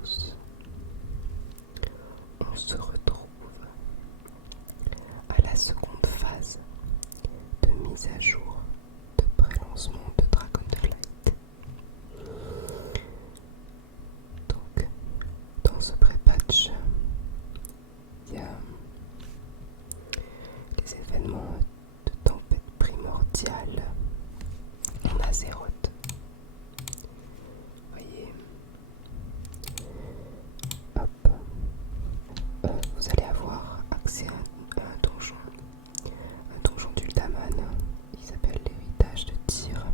tous, on se retrouve à la seconde phase de mise à jour de pré-lancement de Dragonflight. Donc, dans ce pré-patch, il y a les événements de tempête primordiale en Azeroth. Vous voyez, hop, vous allez avoir accès à un donjon d'Uldaman. Il s'appelle l'héritage de Tyr.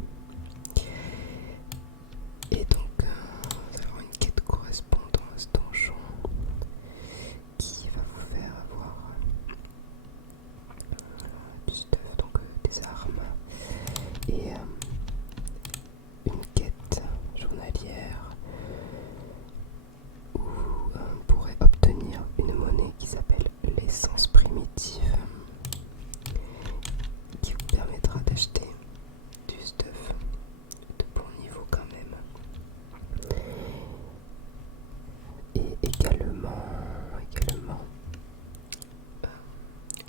Et donc, vous allez avoir une quête correspondant à ce donjon qui va vous faire avoir du stuff, donc des armes et une quête journalière où vous pourrez obtenir une monnaie qui s'appelle l'essence primitive qui vous permettra d'acheter du stuff de bon niveau quand même. Et également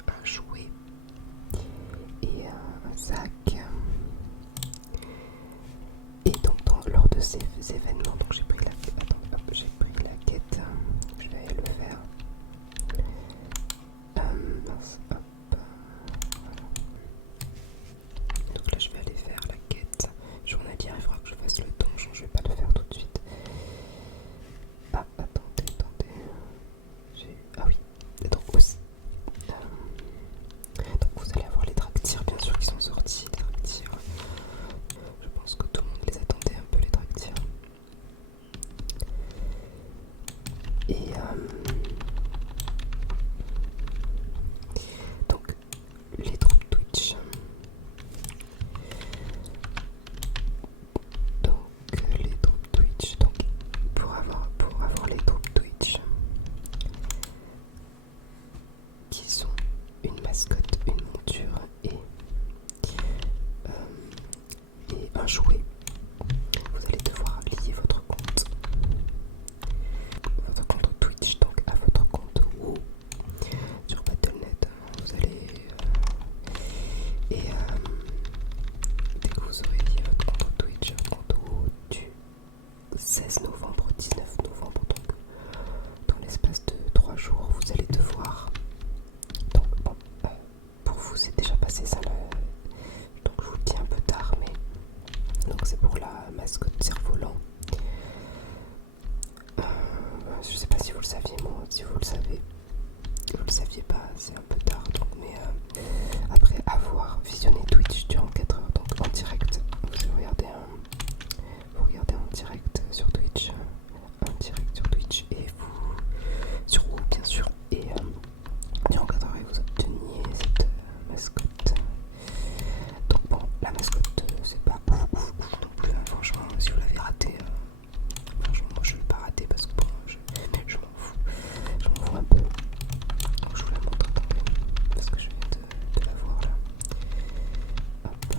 un jouet et un sac. Et donc lors de ces événements, donc j'ai pris la quête, je vais le faire. Mince, hop, voilà. Donc là je vais aller faire la quête journalière, il faudra que je fasse le donjon, je vais pas le faire tout de suite. Ah, attendez. Ah oui, et donc aussi. Donc vous allez avoir les Draktyr bien sûr qui sont sortis, les Draktyr. Je pense que tout le monde les attendait un peu, les Draktyr. Et donc les troupes Twitch. Donc pour avoir les troupes Twitch qui sont une mascotte, une monture et un jouet, vous allez devoir lier votre compte Twitch donc à votre compte WoW sur Battle.net. Vous allez dès que vous aurez lié votre compte Twitch, votre compte WoW du 16 novembre au 19 novembre, donc dans l'espace de 3 jours, vous allez devoir. Donc bon, pour vous c'est déjà passé ça, donc je vous le dis un peu tard, mais donc c'est pour la mascotte cerf-volant. Je sais pas si vous le saviez, moi si vous le savez, vous le saviez pas, c'est un peu tard, donc mais après avoir visionné Twitch durant 4 heures, donc en direct, vous regardez en direct sur Twitch, et vous sur WoW bien sûr, et durant 4 heures vous obteniez cette mascotte. Donc bon, la mascotte c'est pas ouf non plus, hein, franchement, si vous l'avez raté, franchement moi je l'ai pas raté parce que bon, je m'en fous un peu. Donc je vous la montre, attendez, parce que je viens de la voir là. Hop.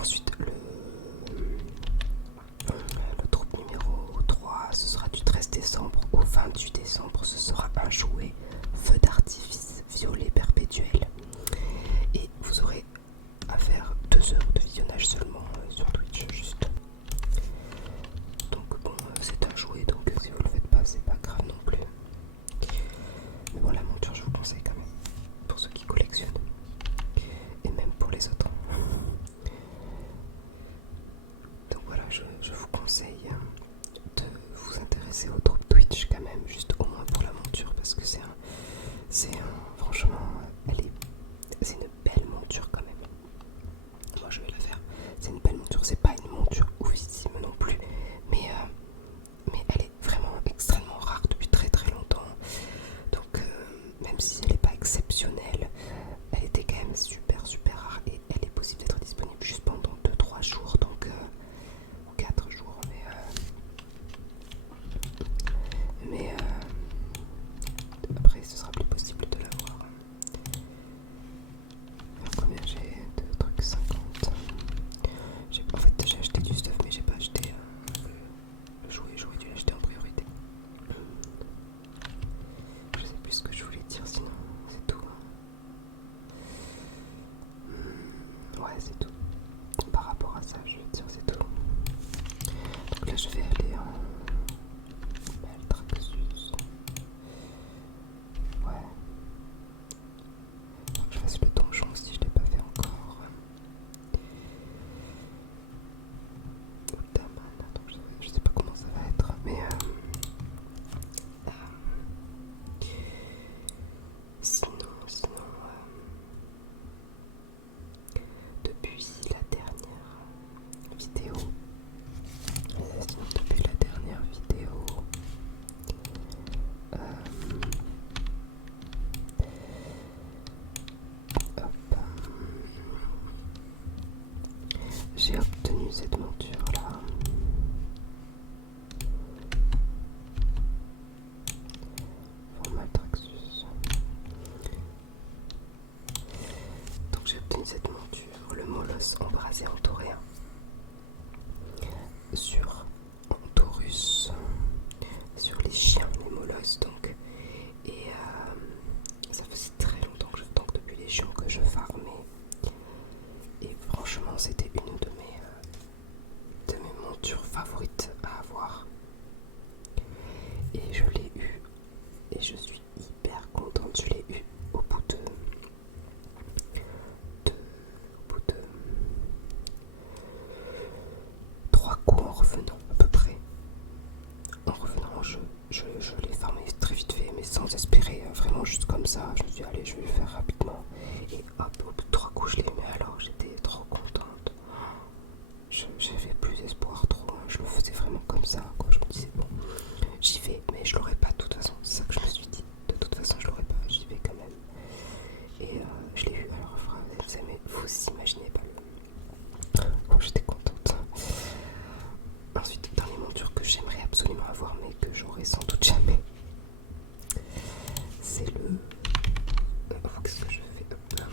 Ensuite, le troupe numéro 3, ce sera du 13 décembre au 28 décembre. Ce sera un jouet feu d'artifice violet perpétuel. Et vous aurez à faire 2 heures de visionnage seulement sur Twitch, juste. Donc bon, c'est un jouet, donc si vous le faites pas, c'est pas grave non plus. Mais bon, la monture, je vous conseille quand même, pour ceux qui collectionnent. Et même pour les autres. Donc voilà, je vous conseille de vous intéresser au troupe Twitch quand même, juste au moins pour la monture, parce que franchement, c'est une belle monture quand même. Moi je vais la faire. C'est une belle monture, c'est pas une monture oufissime non plus, mais elle est vraiment extrêmement rare depuis très très longtemps. Donc même si elle n'est pas exceptionnelle, elle était quand même super super rare et elle est possible d'être disponible juste pendant 2-3 jours, donc ou 4 jours, mais après ce sera plus possible de l'avoir. Alors combien j'ai de trucs? 50. En fait j'ai acheté du stuff mais j'ai pas acheté le jouet, j'aurais dû l'acheter en priorité. Je sais plus ce que je voulais dire, sinon c'est tout. Ouais, c'est tout. Par rapport à ça, je vais dire c'est tout. Donc là je vais aller en Maltraxus. Ouais. Faut que je fasse le donjon si je l'ai pas fait encore. Donc je sais pas comment ça va être, mais sinon depuis la dernière vidéo, j'ai obtenu cette monture là. Maltraxus. Donc j'ai obtenu cette monture, le molosse embrasé en tauréen, sur Taurus, sur les chiens, les molosses donc. Et ça faisait très longtemps que je tank depuis les chiens que je farmais. Et franchement c'était une de mes montures favorites à avoir. Et je l'ai eu. Et je suis hyper contente. Je l'ai eu au bout de 3 coups en revenant à peu près. En revenant, je l'ai farmé très vite fait, mais sans espérer, vraiment juste comme ça. Je me suis dit, allez, je vais le faire rapidement. Et hop, au bout de 3 coups, je l'ai mis. Alors, j'étais trop contente. J'avais plus d'espoir, trop. Je le faisais vraiment comme ça, quoi. Je me disais, bon, j'y vais, mais je l'aurais pas de toute façon. C'est ça que je me suis dit. De toute façon, je l'aurais pas, j'y vais quand même. Et je l'ai eu. Alors, vous imaginez pas bon, j'étais contente. Ensuite, dernière monture que j'aimerais absolument avoir, mais que j'aurai sans doute jamais, c'est le. Qu'est-ce que je fais? Hop là.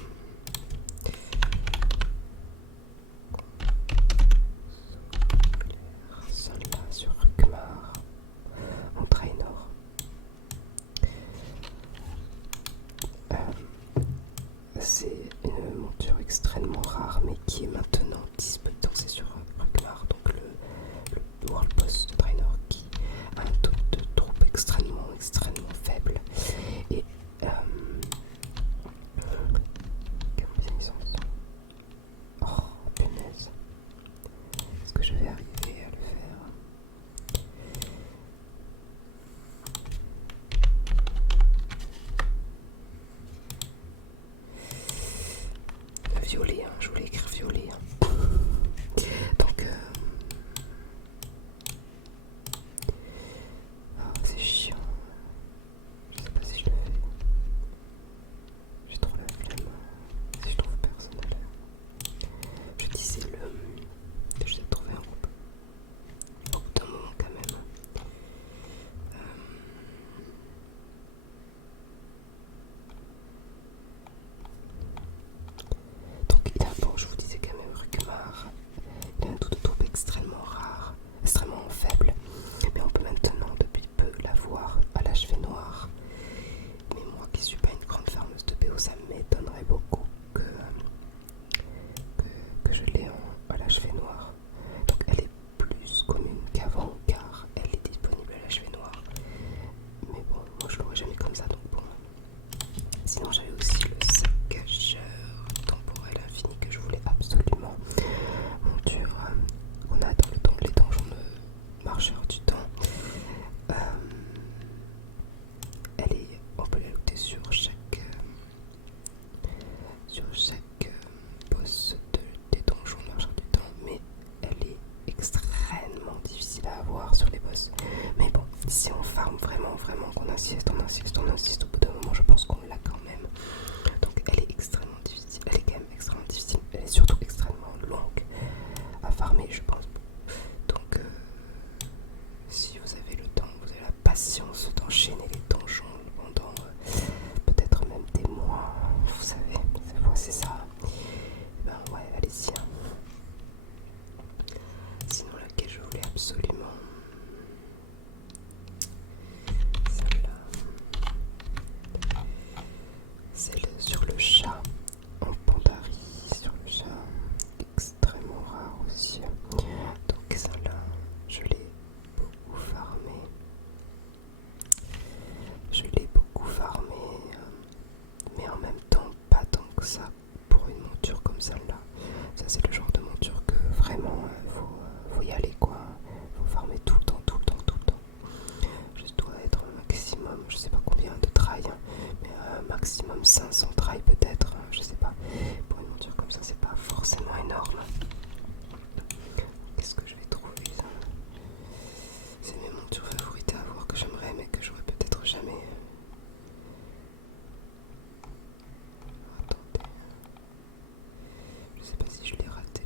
Celle-là sur Rukmar en Draenor. C'est une monture extrêmement rare, mais qui est maintenant disponible. Donc c'est sur Rukmar, donc le World Boss de Draenor, qui a un taux de troupe extrêmement faible. Et combien ils sont? Oh punaise, est-ce que je vais arriver à le faire? Violet, hein, je voulais écrire violet. Donc chaque boss des donjons de marche du temps, mais elle est extrêmement difficile à avoir sur les boss. Mais bon, si on farm vraiment, qu'on insiste, au bout d'un moment, je pense qu'on l'a quand même. Donc elle est extrêmement difficile, elle est quand même extrêmement difficile, elle est surtout extrêmement longue à farmer, je pense. Donc si vous avez le temps, vous avez la patience d'enchaîner les donjons pendant peut-être même des mois, vous savez, cette fois c'est ça, ben ouais, allez-y. Sinon laquelle je voulais absolument, celle-là, celle sur le chat en Pandarie, sur le chat, extrêmement rare aussi. Donc celle-là, je l'ai beaucoup farmé. Mais en même temps pas tant que ça pour une monture comme celle-là. Ça c'est le genre de monture que vraiment faut y aller quoi. Faut farmer tout le temps. Je dois être un maximum, je sais pas combien de try, hein, mais maximum 500 try peut-être, hein, je sais pas. Pour une monture comme ça c'est pas forcément énorme. Qu'est-ce que je vais trouver ça? C'est mes montures favorites à avoir que j'aimerais mais que j'aurais peut-être jamais. Attendez. Je sais pas si je l'ai raté.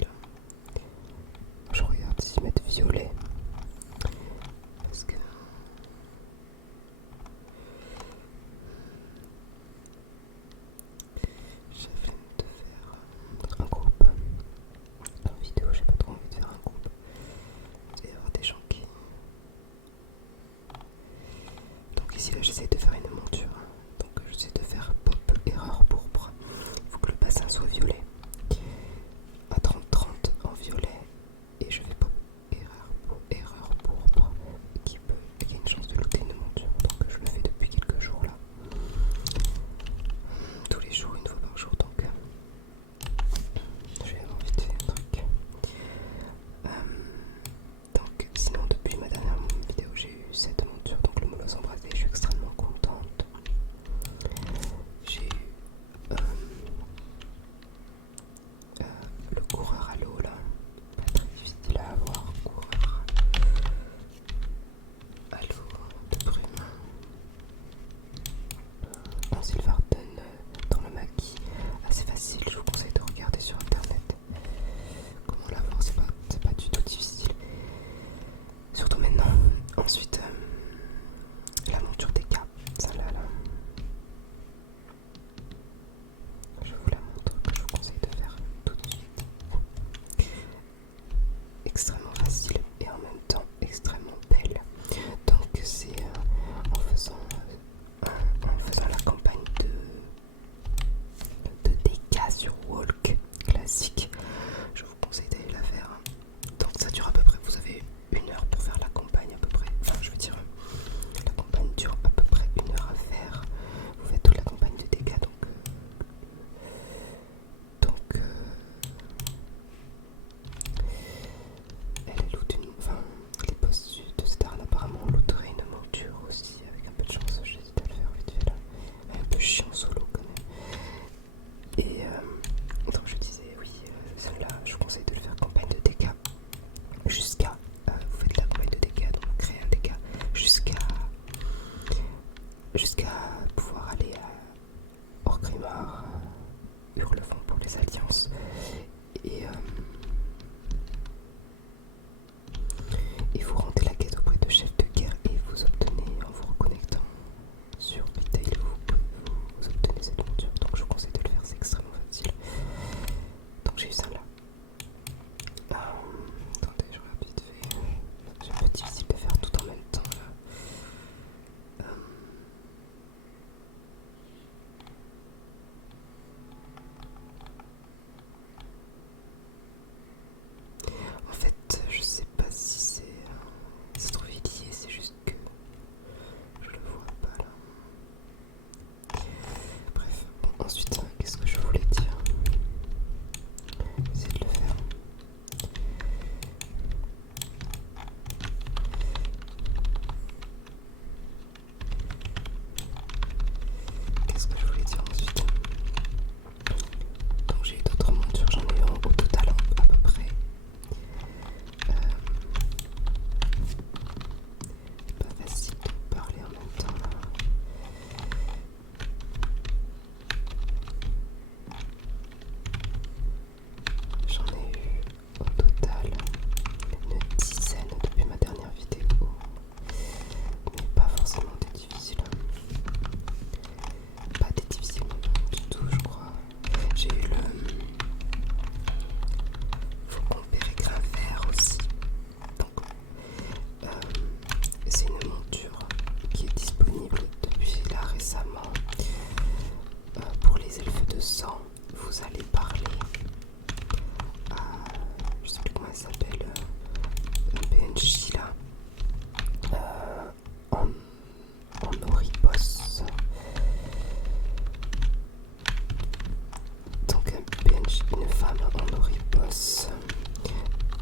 en Oribos.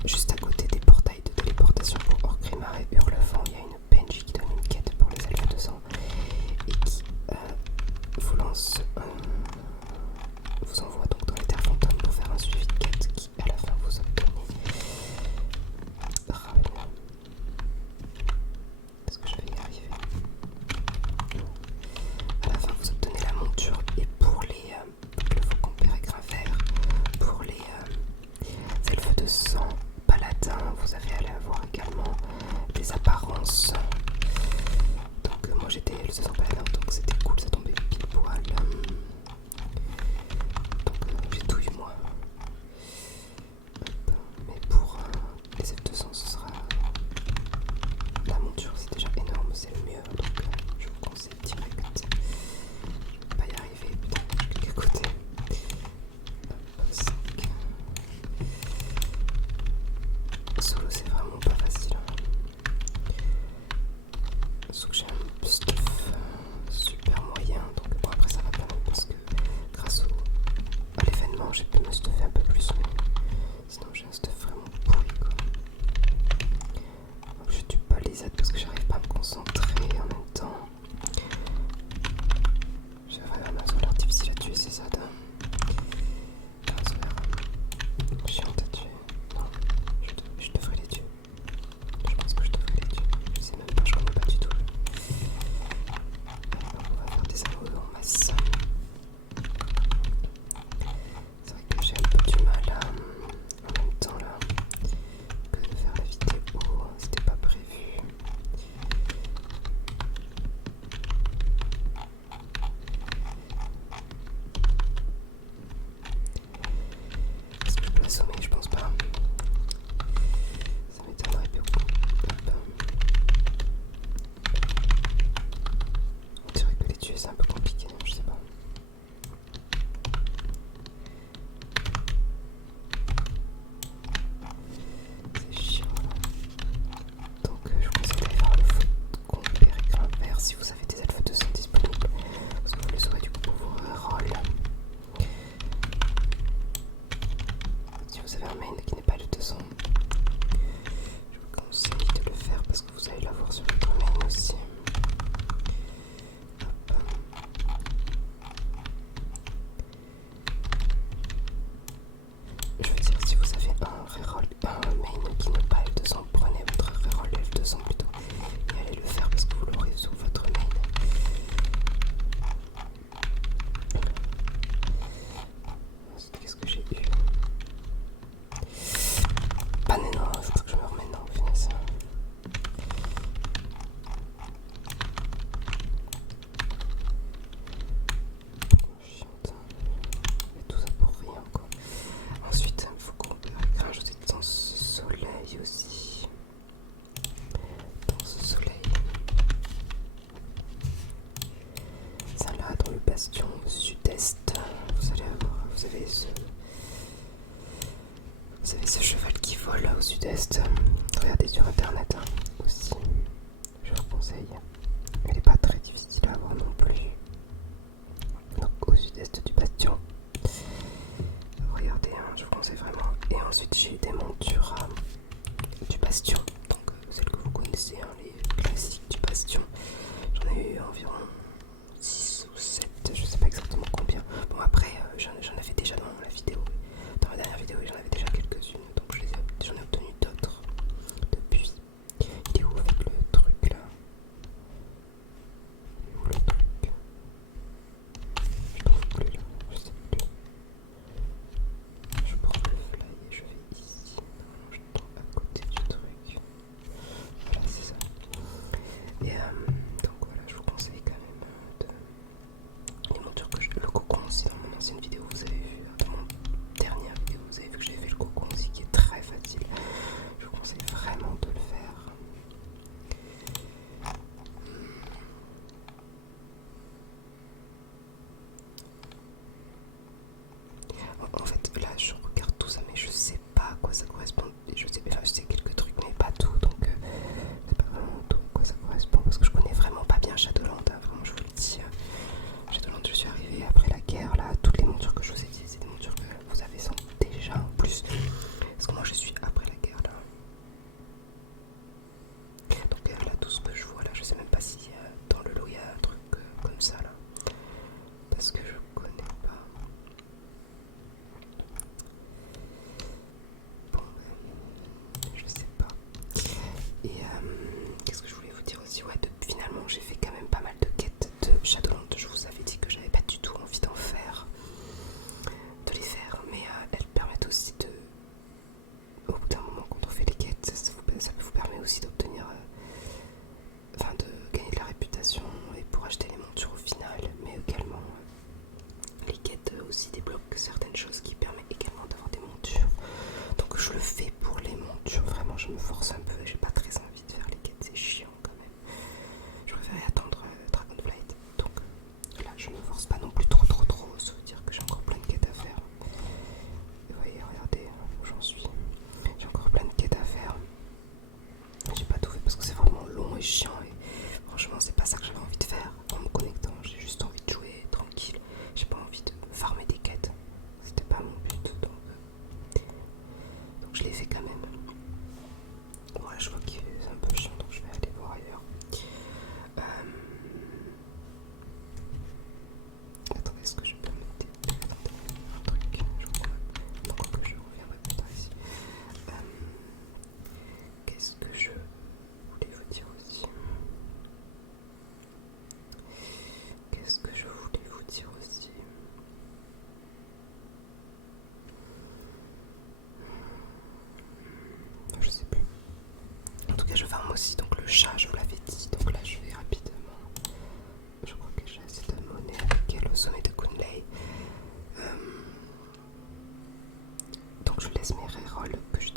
Juste à côté des portails de téléportation pour Orgrimmar et Hurlevent, il y a une PNJ qui donne une quête pour les elfes de sang et qui vous lance, vous envoie donc dans les terres fantômes pour faire un suivi de quête qui à la fin vous obtenez. Est-ce que je vais y arriver? À la fin vous obtenez la monture et pour le faucon pérégrin vert, pour les elfes de sang paladins, vous avez allé avoir également des apparences. Donc moi j'étais le sang paladin, donc c'était cool, ça tombait pile poil. Donc j'ai tout eu moi. Hop. Mais pour les elfes de sang, ce sera la monture, c'est déjà énorme, c'est le mieux, donc je vous conseille direct. Je vais pas y arriver, putain, je clique à côté. Hop, 5. Solo c'est vraiment pas facile. Sauf que j'ai un stuff super moyen, donc bon après ça va pas mal parce que grâce à l'événement j'ai pu me stuffer un peu plus, mais sinon j'ai un stuff vraiment pourri quoi. Donc je tue pas les aides parce que j'arrive pas à me concentrer en même temps. J'ai vraiment un l'air difficile à tuer ces aides. Ça a l'air chiant à tuer. Non, je devrais les tuer. Je pense que je devrais les tuer. Je sais même pas, je connais pas du tout. On va faire des allos en masse. C'est vrai que j'ai un peu du mal en même temps là que de faire la vidéo. C'était pas prévu. Est-ce que je peux l'assommer? Je pense pas. Ça m'étonnerait beaucoup. Hop. On dirait que les tuer c'est un peu compliqué, je sais pas. C'est chiant. Donc je vous conseille d'aller voir le faucon pérégrin vert si vous avez des elfes de sang disponibles. Parce que vous les aurez du coup pour vos rerolls. Si vous avez un main qui n'est pas elfe de sang, je vous conseille de le faire parce que vous allez l'avoir sur votre main aussi. Hop. Je veux dire, si vous avez un reroll, un main qui n'est pas L200, prenez votre reroll L200 plutôt et allez le faire parce que vous l'aurez sur votre main. Ensuite, qu'est-ce que j'ai eu? Pas non, faut que je me remette dans finesse. Chiante. Et tout ça pour rien quoi. Ensuite, il faut qu'on rajouter dans ce soleil aussi. Dans ce soleil. Ça là, dans le bastion sud-est, vous allez avoir, vous avez ce cheval qui vole là au sud-est. Regardez sur internet aussi. Je vous conseille. Elle n'est pas très difficile à avoir non plus. Donc au sud-est du bastion. Regardez, je vous conseille vraiment. Et ensuite j'ai eu des montures du bastion. Donc celles que vous connaissez, les classiques du bastion. J'en ai eu environ 6 ou 7, je sais pas exactement combien. Bon après j'en avais déjà dans la vidéo. Dans ma dernière vidéo j'en avais déjà quelques-unes. Donc j'en ai obtenu d'autres depuis. Il est où avec le truc là? Il est où le truc? Je trouve plus là, je sais plus. Je prends le fly et je vais ici. le fais pour les montures, vraiment je me force un peu, j'ai pas très envie de faire les quêtes, c'est chiant quand même. Je préférais attendre Dragonflight, donc là je me force pas non plus trop, ça veut dire que j'ai encore plein de quêtes à faire. Vous voyez, regardez où j'en suis, j'ai encore plein de quêtes à faire. J'ai pas tout fait parce que c'est vraiment long et chiant et franchement c'est pas ça que j'avais envie de faire en me connectant, j'ai juste envie de jouer tranquille, j'ai pas envie de farmer des quêtes, c'était pas mon but donc je l'ai fait quand même. Voilà, je vois que c'est un peu chiant donc je vais aller voir ailleurs. Attendez, est-ce que je peux mettre un truc, je crois, donc que je reviendrai plus tard ici. Qu'est-ce que je voulais vous dire aussi? Qu'est-ce que je voulais vous dire aussi? Je sais plus. En tout cas, je farme aussi donc le chat, je vous l'avais dit. Donc là, je vais rapidement. Je crois que j'ai assez de monnaie avec elle au sommet de Kunley. Donc je laisse mes rerolls que je